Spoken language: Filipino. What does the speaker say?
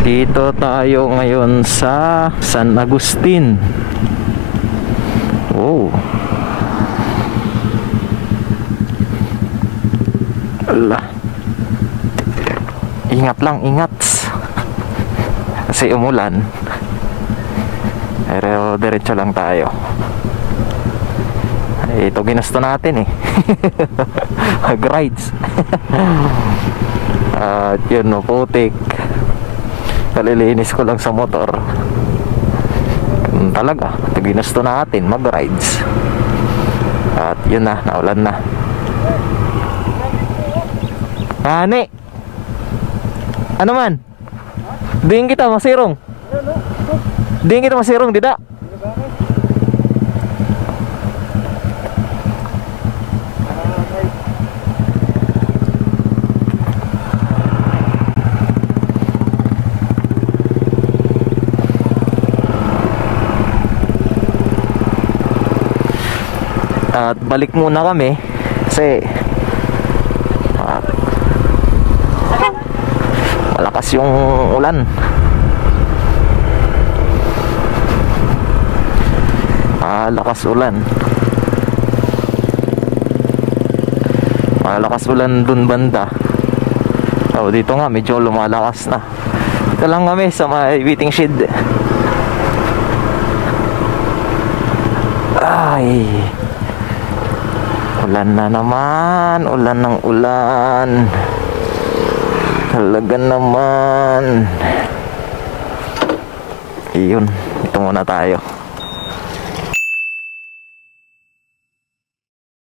Dito tayo ngayon sa San Agustin. Oh. Ala. Ingat lang, ingat. Kasi umulan. Pero diretso lang tayo. Ito ginusto natin eh. Mag-rides. At yun, no, putik. Kalilinis ko lang sa motor. Talaga, ito ginusto natin, mag-rides. At yun na, naulan na. Ani, ano man? Diin kita masirong. Diin kita masirong, dida. At balik muna kami kasi malakas yung ulan. Malakas ulan. Malakas ulan dun banda. Oh, dito nga medyo lumalakas na. Dito lang kami sa may waiting shed. Ay, ulan na naman. Ulan ng ulan. Talaga naman. Iyon, ito muna tayo.